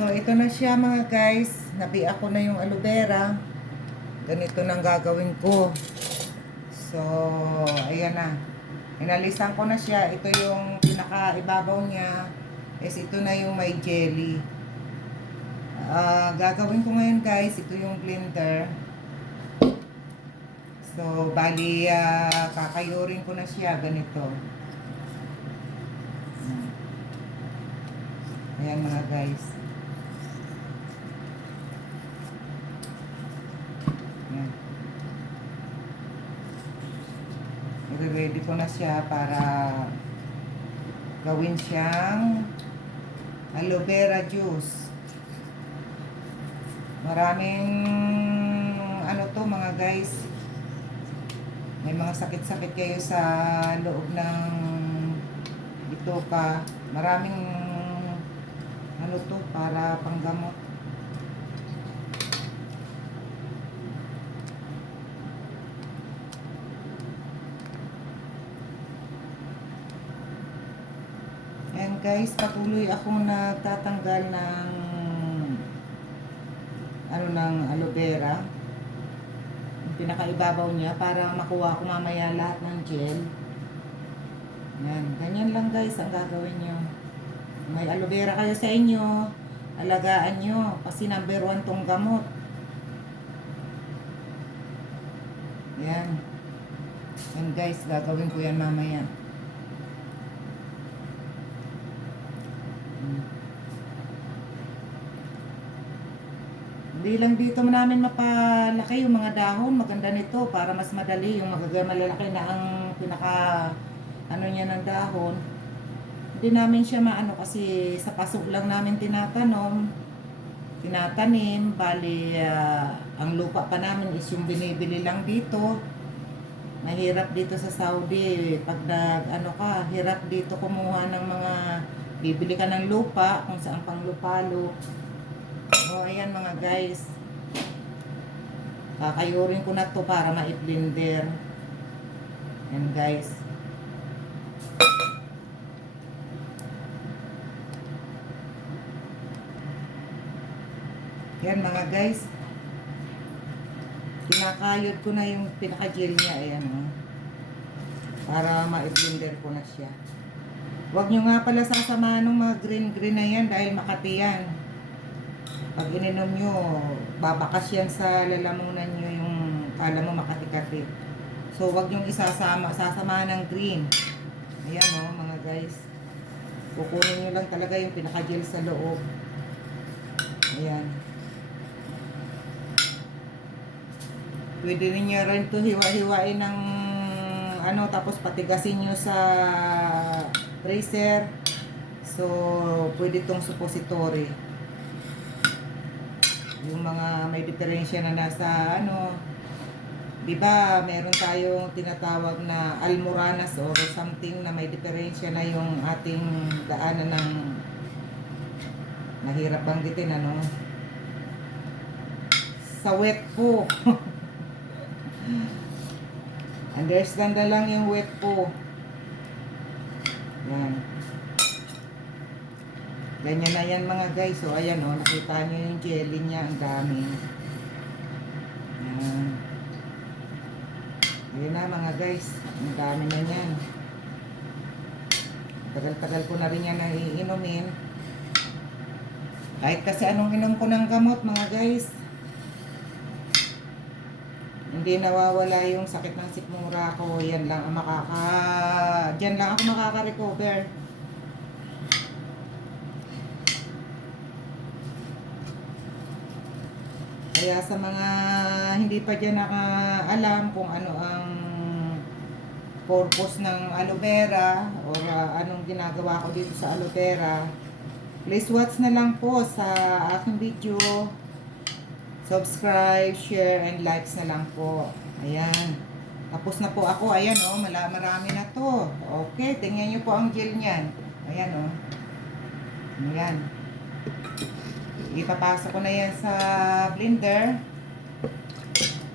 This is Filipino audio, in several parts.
So, ito na siya mga guys. Nabiak ko na yung aloe vera. Ganito nang gagawin ko. So, ayan na. Inalisan ko na siya. Ito yung pinaka-ibabaw niya. Is ito na yung may jelly. Gagawin ko ngayon guys. Ito yung blender. So, bali, kakayurin ko na siya. Ganito. Ayan mga guys. Ayan. I-ready ko na siya para gawin siyang aloe vera juice. Maraming ano to mga guys. May mga sakit-sakit kayo sa loob ng bituka. Maraming ano to para panggamot. And guys, patuloy akong nagtatanggal ng ng aloe vera. Yung pinakaibabaw niya para makuha ko mamaya lahat ng gel. Yan, ganyan lang guys ang gagawin niyo. May aloe vera kayo sa inyo, alagaan nyo kasi number 1 tong gamot. Yan. Yan guys, gagawin ko yan mamaya. Hindi lang dito namin mapalaki yung mga dahon. Maganda nito para mas madali yung malalaki na ang pinaka niya ng dahon. Hindi namin siya maano kasi sa pasok lang namin tinatanim. Bali, ang lupa pa namin is yung binibili lang dito. Mahirap dito sa Saudi. Pag hirap dito kumuha ng mga, bibili ka ng lupa kung saan pang lupalo. O, ayan mga guys. Kakayurin ko na to para ma-blender. Ayan guys. Yan mga guys. Pinakayod ko na yung pinaka-gel niya. Ayan o. Para ma-blender ko na siya. Huwag nyo nga pala sasamahan ng mga green na yan dahil makati yan. Pag ininom nyo, babakas yan sa lalamunan nyo yung kala mo makati-kati. So, huwag nyo sasamahan ng green. Ayan o mga guys. Kukunin nyo lang talaga yung pinaka-gel sa loob. Ayan. Pwede niyo rin to hiwa-hiwain ng tapos patigasin nyo sa tracer. So, pwede tong suppository. Yung mga may diferensya na nasa di ba meron tayong tinatawag na almoranas or something na may diferensya na yung ating daanan ng mahirap banggitin sa wet po. Understand na lang yung wet po. Yan. Ganyan na yan mga guys. So ayan nakita nyo yung jelly niya. Ang dami. Yan. Ayan na mga guys. Ang dami na yan. Tagal-tagal ko na rin yan na iinumin. Kahit kasi anong inom ko ng gamot mga guys, hindi nawawala yung sakit ng sikmura ko. Yan lang ang diyan lang ako makaka-recover. Kaya sa mga hindi pa dyan nakaalam kung ano ang purpose ng aloe vera or anong ginagawa ko dito sa aloe vera, please watch na lang po sa aking video. Subscribe, share, and likes na lang po. Ayan. Tapos na po ako. Ayan marami na to. Okay, tingnan nyo po ang gel niyan. Ayan Ayan. Ipapasok ko na yan sa blender.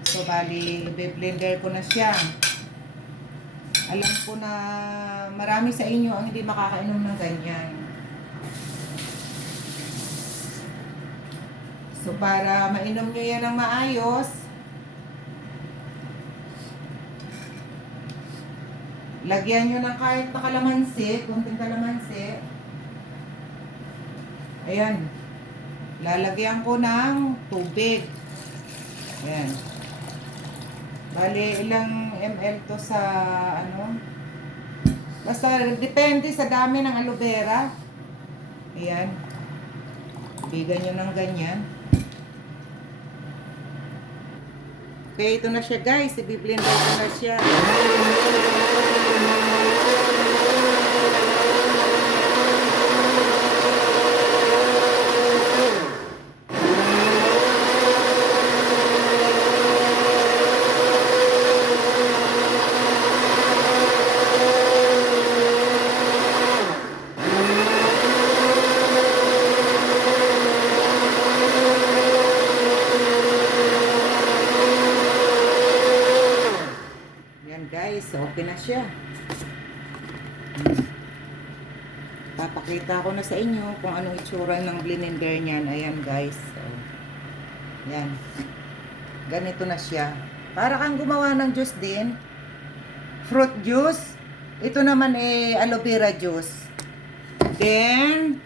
So, bali, i-blender ko na siya. Alam ko na marami sa inyo ang hindi makakainom ng ganyan. So, para mainom nyo yan ng maayos, lagyan nyo ng kahit na kalamansi, kunting kalamansi. Ayan. Lalagyan ko ng tubig. Ayan. Bali, ilang ml to sa, ano? Basta, depende sa dami ng aloe vera. Ayan. Bigan nyo ng ganyan. Okay, ito na siya guys. I-blender ko na siya. Guys, okay na siya. Papakita ko na sa inyo kung anong itsura ng blender niyan. Ayan guys. So, yan. Ganito na siya. Para kang gumawa ng juice din. Fruit juice. Ito naman aloe vera juice. Then,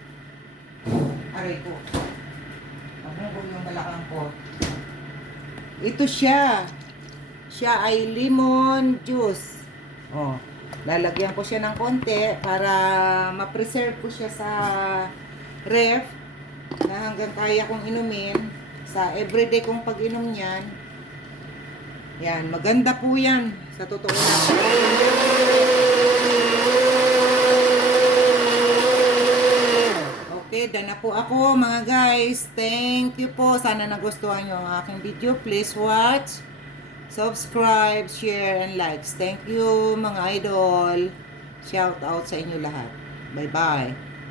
aray ko. Ano ko yung balakang ko. Ito siya. Siya ay lemon juice. Oh, lalagyan ko siya ng konti para ma-preserve ko siya sa ref na hanggang kaya kong inumin sa everyday kong pag-inom niyan. Yan, maganda po yan sa totoo lang. Okay, done na po ako mga guys. Thank you po. Sana nagustuhan nyo ang aking video. Please watch, subscribe, share, and likes. Thank you mga idol. Shout out sa inyo lahat. Bye-bye.